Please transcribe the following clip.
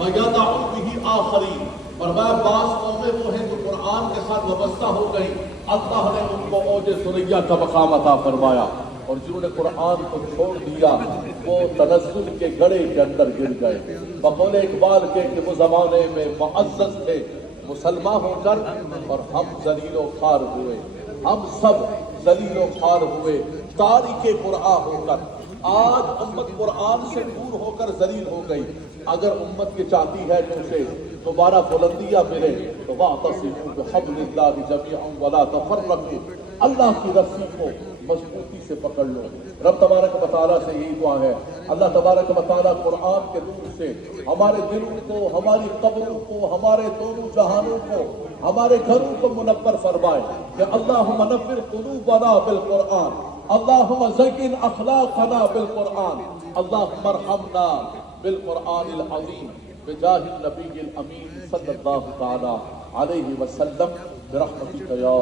وَيَضَعُ بِهِ آخَرِينَ، فرمایا بعض قومیں وہ ہیں جو قرآن کے ساتھ وابستہ ہو گئی، اللہ نے ان کو اوج ثریا کا مقام عطا فرمایا، اور جنہوں نے قرآن کو چھوڑ دیا وہ تنزل کے گڑھے کے اندر گر گئے۔ بقول اقبال کے کہ وہ زمانے میں معزز تھے مسلمان ہو کر، اور ہم ذلیل و خوار ہوئے، ہم سب ذلیل و خوار ہوئے تارک قرآن ہو کر۔ آج امت قرآن سے دور ہو کر ذلیل ہو گئی۔ اگر امت یہ چاہتی ہے کہ اسے دوبارہ بلندیاں ملے تو واعتصموا بحبل اللہ جميعا ولا تفرقوا، اللہ کی رسی کو مضبوطی سے پکڑ لو۔ رب تبارک و تعالیٰ سے یہی دعا ہے، اللہ تبارک و تعالیٰ قرآن کے نور سے ہمارے دلوں کو، ہماری قبروں کو، ہمارے دونوں جہانوں کو، ہمارے گھروں کو منور فرمائے کہ اللہم نور قلوبنا بالقرآن، اللہم زین اخلاقنا بالقرآن، اللہم ارحمنا بالقرآن العظیم بجاہ النبی الامین صلی اللہ تعالی علیہ وسلم برحمتک یا